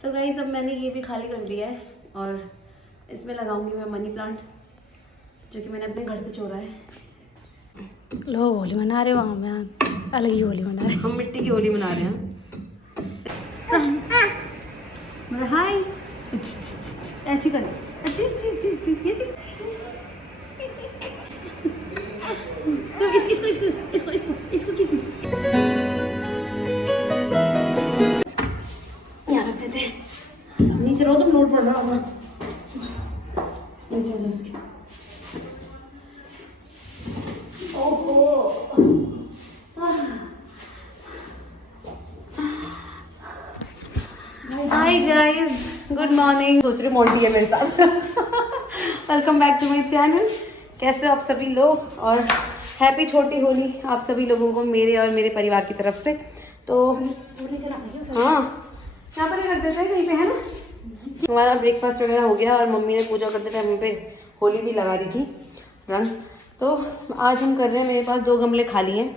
तो गाइस अब मैंने ये भी खाली कर दिया है और इसमें लगाऊंगी मैं मनी प्लांट, जो कि मैंने अपने घर से चोरा है। लोग होली मना रहे, वहाँ में अलग ही होली मना रहे। हम मिट्टी की होली मना रहे हैं। हाय, ऐसी कर, तो इसको किसी यहाँ रखते थे। नीचे रहो, तुम नोट पढ़ रहा होगा। Hi guys, good morning. सोच रही मोंटी है मेरे साथ। Welcome back to my channel. कैसे हो आप सभी लोग, और हैप्पी छोटी होली आप सभी लोगों को मेरे और मेरे परिवार की तरफ से। तो हाँ, यहाँ पर ही रख देते हैं कहीं पे, है ना। हमारा ब्रेकफास्ट वगैरह हो गया और मम्मी ने पूजा करते टाइम पे होली भी लगा दी थी रंग। तो आज हम कर रहे हैं, मेरे पास 2 गमले खाली हैं,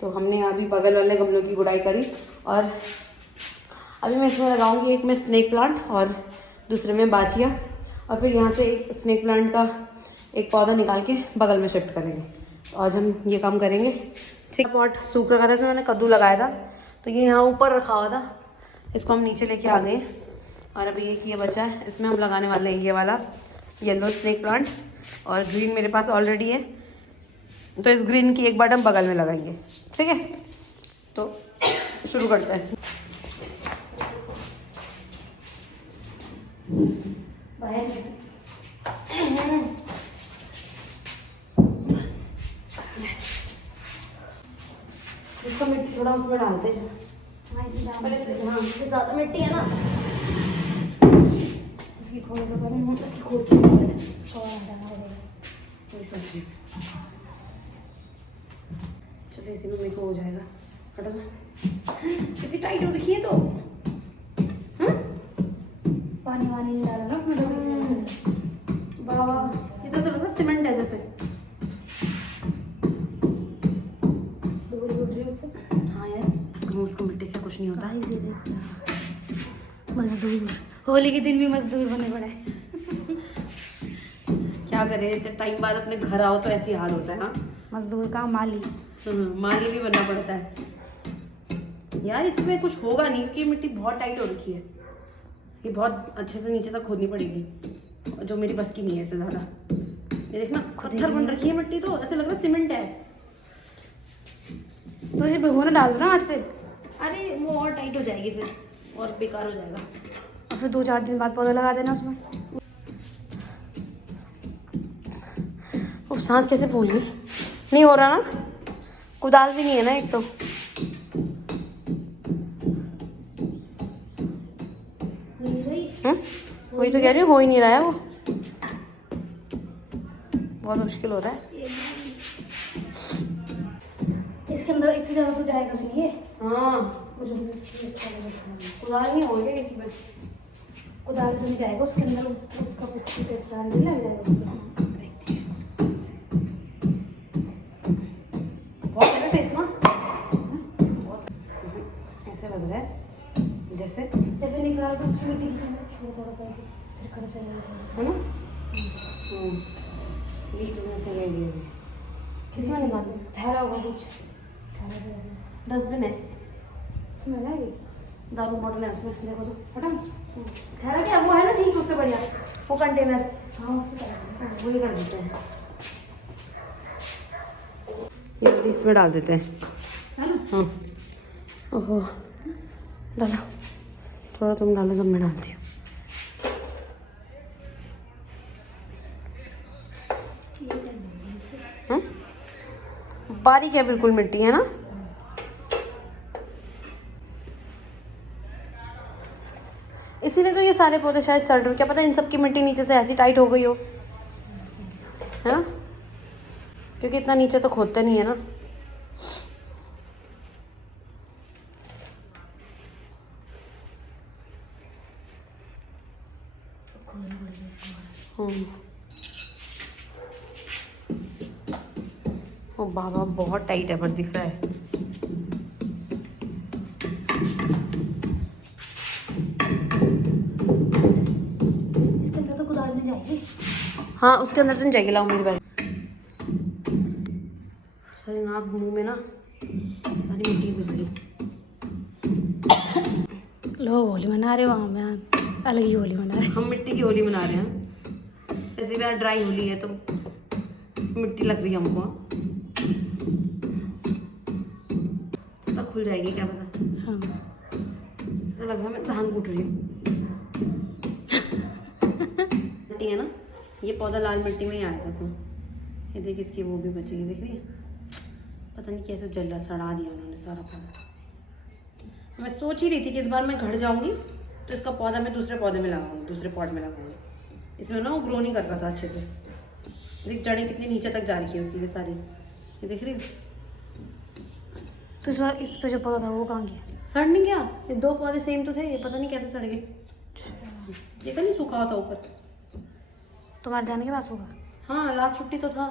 तो हमने अभी बगल वाले गमलों की गुड़ाई करी और अभी मैं इसमें लगाऊंगी, एक में स्नेक प्लांट और दूसरे में बाचिया, और फिर यहाँ से एक स्नेक प्लांट का एक पौधा निकाल के बगल में शिफ्ट करेंगे। तो आज हम ये काम करेंगे। ठीक, पॉट सूख रखा था, इसमें मैंने कद्दू लगाया था, तो ये यहाँ ऊपर रखा हुआ था, इसको हम नीचे लेके आ गए। और अभी एक ये बचा है, इसमें हम लगाने वाले हैं ये वाला येलो स्नेक प्लांट, और ग्रीन मेरे पास ऑलरेडी है, तो इस ग्रीन की एक बॉटम बगल में लगाएंगे। ठीक है, तो शुरू करते हैं। इसको मिट्टी थोड़ा उसमें डालते हैं। हाँ, ज़्यादा मिट्टी है ना, इसकी खोल दो पहले, इसकी खोल के चलो इसी में मेरे को हो जाएगा। हटो सा, कितनी टाइट हो रखी है। तो पानी वानी नहीं डाला ना उसमें। बाबा, ये तो चलो ना सीमेंट है जैसे। हाँ यार, उसको मिट्टी से कुछ नहीं होता। ये देखना, मजदूर होली के दिन भी मजदूर बने पड़े। क्या करें, इतने टाइम बाद अपने घर आओ तो ऐसी हाल होता है। हाँ, मजदूर का माली। माली भी बनना पड़ता है यार। इसमें कुछ होगा नहीं क्योंकि मिट्टी बहुत टाइट हो रखी है, ये बहुत अच्छे से नीचे तक खोदनी पड़ेगी, जो मेरी बस की नहीं है इससे ज़्यादा। ये देखना, पत्थर बन रखी है मिट्टी, तो ऐसे लग रहा है सीमेंट है। तो उसे भिगोने डाल दो ना आज पे। अरे वो और टाइट हो जाएगी फिर, और बेकार हो जाएगा। और फिर 2-4 दिन बाद पौधा लगा देना उसमें। वो सांस कैसे फूल गई, नहीं हो रहा ना, कुदाल भी नहीं है ना एक तो। वही तो कह रही हूँ, हो ही नहीं रहा है वो, बहुत मुश्किल हो रहा है। इसके अंदर इससे ज़्यादा तो जाएगा भी नहीं ये। हाँ, कुदाल नहीं हो गया किसी बस, कुदाल तो नहीं जाएगा उसके अंदर, उसका कुछ टेस्ट नहीं लग जाएगा उसको। बहुत है इतना, बहुत ऐसे लग रहा है जैसे निकाल दो उसकी मिट्टी की, थोड़ा फिर करते है ना। बीच में से ले लिए किसमें निकाल दो, ठहरा होगा कुछ, डस्टबिन है उसमें ना, ये दारू बॉटल है उसमें, देखो तो। हटा, ठहरा क्या, वो है ना ठीक, उससे बढ़िया वो कंटेनर। हाँ उसमें वही कर देते हैं, ये इसमें डाल देते हैं, है ना। हाँ, ओहो, डालो थोड़ा, तुम डालो जब मैं डालती हूँ। बारीक है बिल्कुल मिट्टी, है ना। इसीलिए तो ये सारे पौधे शायद सड़ रहे, क्या पता इन सब की मिट्टी नीचे से ऐसी टाइट हो गई हो, है ना, क्योंकि इतना नीचे तो खोदते नहीं है ना। ओ बाबा, बहुत टाइट है पर दिख रहा है। जाएगी। हाँ उसके अंदर तो नहीं जाएगी। लाओ मेरी बारी। सारी नाक मुंह में ना सारी मिट्टी घुस गई। लोग होली मना रहे वहाँ में, अलग ही होली मना रहे। हम मिट्टी की होली मना रहे हैं। वैसे भी यार ड्राई होली है तो मिट्टी लग रही है हमको। पता खुल जाएगी क्या पता। हाँ ऐसा लग रहा है मैं धान कूट रही हूँ। मिट्टी है ना, ये पौधा लाल मिट्टी में ही आया था। तो ये देख इसकी वो भी बची है, देख रही है। पता नहीं कैसे जल रहा, सड़ा दिया उन्होंने सारा पौधा। मैं सोच ही रही थी कि इस बार मैं घर जाऊंगी तो इसका पौधा मैं दूसरे पौधे में लगाऊंगी, दूसरे पॉट में लगाऊंगी। इसमें ना वो ग्रो नहीं कर रहा था अच्छे से। देख जड़ें कितनी नीचे तक जा रही है उसकी, ये सारी, ये देख रही हो। तो इस पे जो पौधा था वो कहाँ गया? सड़ नहीं गया, ये दो पौधे सेम तो थे, ये पता नहीं कैसे सड़ गए। ये कहीं सूखा हुआ था ऊपर। तुम्हारे जाने के पास होगा? हाँ लास्ट छुट्टी तो था,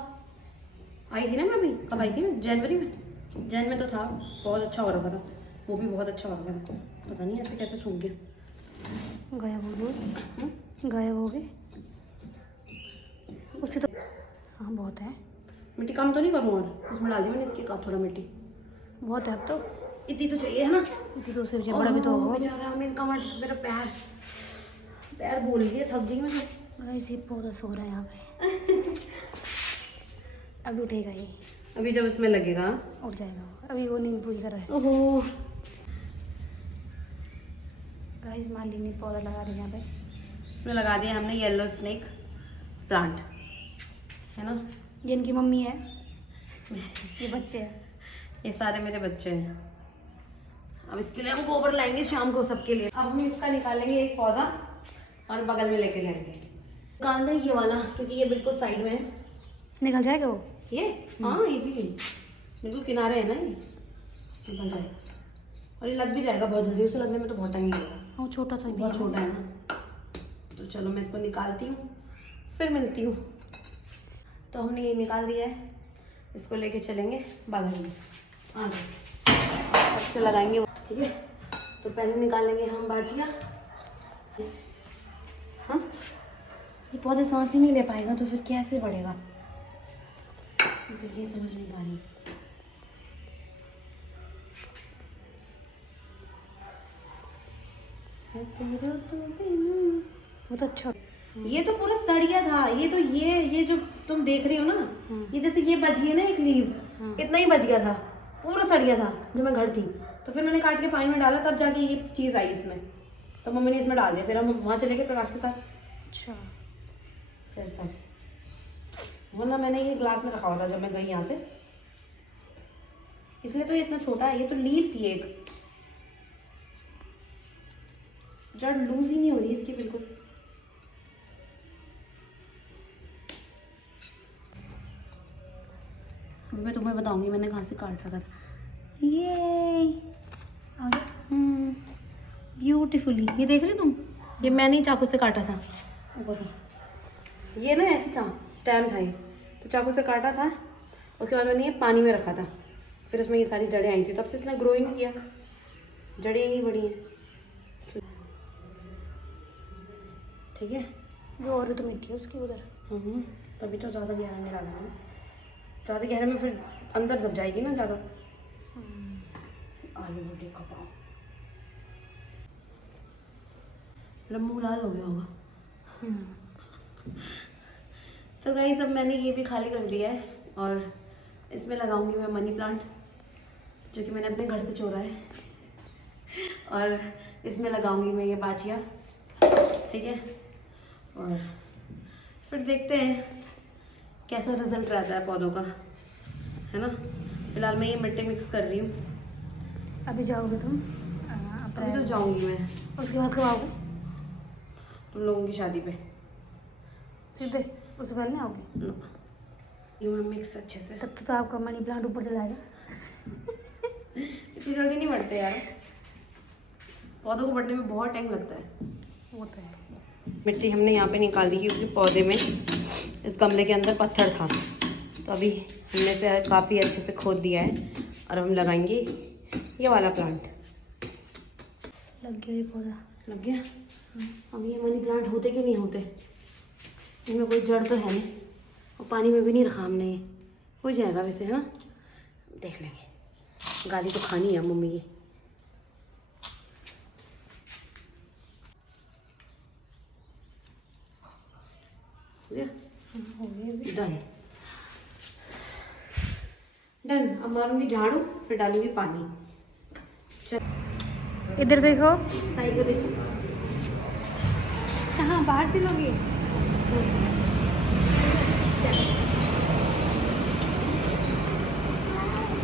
आई थी ना मैं अभी। कब आई थी मैं? जनवरी में। जैन में तो था, बहुत अच्छा हो रखा था, वो भी बहुत अच्छा हो रखा था। पता नहीं ऐसे कैसे सूख गया। गायब हो गए, गायब हो गए उससे तो। हाँ बहुत है। मिट्टी कम तो नहीं करूँ और उसमें डाल दी मैंने इसके का थोड़ा मिट्टी। बहुत है अब तो, इतनी तो चाहिए है ना। इतनी तो सिर्फ बड़ा भी तो होगा। बेचारा मेरे कमर, मेरा पैर पैर बोल दिए, थक गई मैं। ऐसे पौधा सो रहा है यहाँ पे। अभी उठेगा ये, अभी जब इसमें लगेगा उठ जाएगा वो। अभी वो नींद पूरी कर रहा है। ओहो। गाइस माली ने पौधा लगा दिया यहाँ पे। इसमें लगा दिया हमने येलो स्नेक प्लांट, है ना। ये इनकी मम्मी है, ये बच्चे हैं, ये सारे मेरे बच्चे हैं। अब इसके लिए हम गोबर लाएंगे शाम को सबके लिए। अब हम इसका निकालेंगे एक पौधा और बगल में लेके जाएंगे। निकाल दें ये वाला क्योंकि ये बिल्कुल साइड में है। निकल जाएगा वो ये हाँ इजीली, बिल्कुल किनारे है ना, ये निकल जाएगा। और ये लग भी जाएगा बहुत जल्दी, उसे लगने में तो बहुत टाइम लगेगा। हाँ छोटा सा भी बहुत है। छोटा है ना। तो चलो मैं इसको निकालती हूँ फिर मिलती हूँ। तो हमने ये निकाल दिया है, इसको लेके चलेंगे बागन में। आ जाओ, अच्छे लगाएंगे ठीक है। तो पहले निकालेंगे हम बाजिया। हाँ ये पौधे सांस ही नहीं ले पाएगा तो फिर कैसे बढ़ेगा? मुझे ये समझ नहीं पा रही। वो तो अच्छा। ये तो पूरा सड़िया था। ये तो ये जो तुम देख रही हो ना, ये जैसे ये बच गई ना एक लीव, इतना ही बच गया था, पूरा सड़ गया था जो मैं घर थी। तो फिर मैंने काट के पानी में डाला, तब जाके ये चीज़ आई इसमें। तो मम्मी ने इसमें डाल दिया। फिर हम वहाँ चले गए प्रकाश के साथ। अच्छा फिर तब वरना मैंने ये ग्लास में रखा हुआ था जब मैं गई यहाँ से, इसलिए तो ये इतना छोटा है। ये तो लीफ थी एक, जड़ लूज ही नहीं हो रही इसकी बिल्कुल। अभी मैं तुम्हें बताऊंगी मैंने कहाँ से काट रखा था। ये ब्यूटीफुली, ये देख रही तुम, ये मैंने ही चाकू से काटा था ऊपर। ये ना ऐसी था, स्टेम था ये, तो चाकू से काटा था। उसके बाद मैंने ये पानी में रखा था, फिर उसमें ये सारी जड़ें आई थी, तब से इसने ग्रो ही नहीं किया, जड़ें ही बड़ी हैं। ठीक है। वो और तो मिट्टी है उसकी उधर। तभी तो ज़्यादा गहरा नहीं डाला मैंने, ज़्यादा गहरे में फिर अंदर दब जाएगी ना ज़्यादा। आलू रोटी का पाव, मेरा मुँह लाल हो गया होगा। तो गाइस अब मैंने ये भी खाली कर दिया है और इसमें लगाऊंगी मैं मनी प्लांट, जो कि मैंने अपने घर से चोरा है। और इसमें लगाऊंगी मैं ये बाचिया, ठीक है। और फिर देखते हैं कैसा रिजल्ट रहता है पौधों का, है ना। फिलहाल मैं ये मिट्टी मिक्स कर रही हूँ। अभी जाओगे तुम? अभी तो जाऊंगी मैं। उसके बाद कब आओगे? तुम लोगों की शादी पे सीधे उसके बाद नहीं आओगे? ना, ये मैं मिक्स अच्छे से। तब तो आपका मनी प्लांट ऊपर चला जाएगा। इतनी जल्दी नहीं बढ़ते यार, पौधों को बढ़ने में बहुत टाइम लगता है। वो तो है। मिट्टी हमने यहाँ पे निकाल दी क्योंकि पौधे में इस गमले के अंदर पत्थर था, तो अभी हमने से काफ़ी अच्छे से खोद दिया है और हम लगाएंगे ये वाला प्लांट। लग गया ये पौधा। लग गया। अब ये मनी प्लांट होते कि नहीं होते, इनमें कोई जड़ तो है नहीं और पानी में भी नहीं रखा हमने, ये हो जाएगा वैसे, है ना, देख लेंगे। गाली तो खानी है मम्मी की। Done done. अब मारूंगी झाड़ू, फिर डालूंगी पानी। चल इधर देखो, ताई को देखो। कहाँ बाहर चलोगे?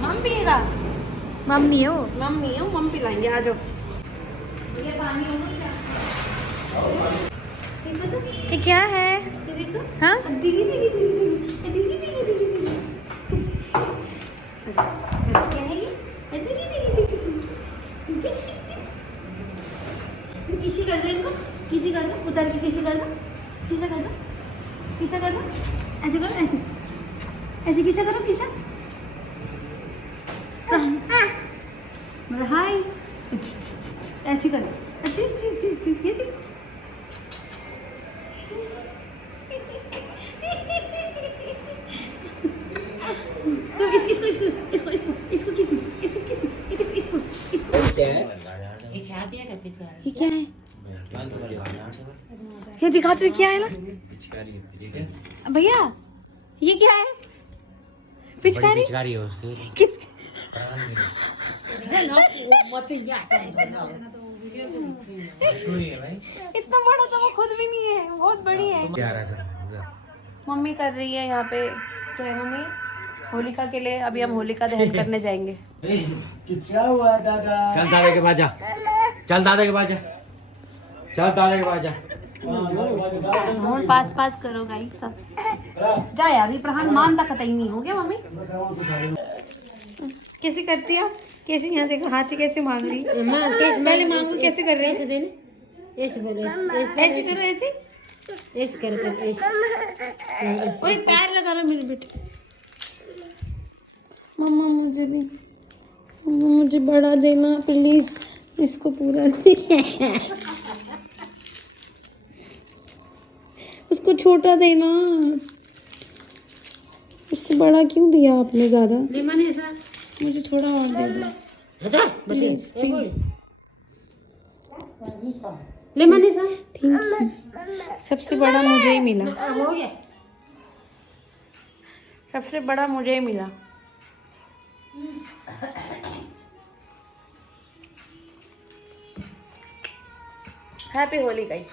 मम पिएगा? मम नहीं हो, मम नहीं हो, मम पिलाएंगे, आ जाओ। ये पानी हो क्या? देखो तो, ये क्या है? ये देखो। हाँ दिखी दिखी दिखी दिखी दिखी दिखी दिखी दिखी। क्या है ये? दिखी दिखी दिखी दिखी। किसी कर दो इनको, किसी कर दो, उतर के किसी कर दो, किसी कर दो, किसी कर दो, ऐसे करो, ऐसे ऐसे किसी करो, किसी हाय, ऐसे करो, अच्छी अच्छी अच्छी अच्छी, ये देख। तो इसको इसको इसको इसको इसको किसी इसको किसी इसको इसको क्या है? ये क्या है? ये दिखा तो, क्या है ना भैया, ये क्या है? पिचकारी? पिचकारी है उसकी। किस? इतना बड़ा तो वो खुद भी नहीं है, बहुत बड़ी है। मम्मी कर रही है यहाँ पे, तो है मम्मी होलिका के लिए। अभी हम होलिका दहन करने जाएंगे। क्या हुआ दादा? चल दादा के पास जा, चल दादा के पास जा, चल दादा के पास जा। हम पास पास करो गाइस सब। जाए अभी प्रहान मानता कतई नहीं हो गया मम्मी। कैसे करती है आप? कैसे यहाँ देखो हाथी कैसे मांग रही? पहले मांगो, कैसे कर रही है? ऐसे बोलो, ऐसे करो, ऐसे। ऐसे करो, ऐसे। ओए पैर लगा लो मेरे बेटे। मम्मा मुझे भी, मम्मा मुझे बड़ा देना प्लीज, इसको पूरा उसको छोटा देना, उसको बड़ा क्यों दिया आपने ज्यादा? लेमन ऐसा मुझे थोड़ा और दे दो। प्लीज लेमन ऐसा ठीक है। सबसे बड़ा मुझे ही मिला, हो गया। सबसे बड़ा मुझे ही मिला। Happy Holi guys.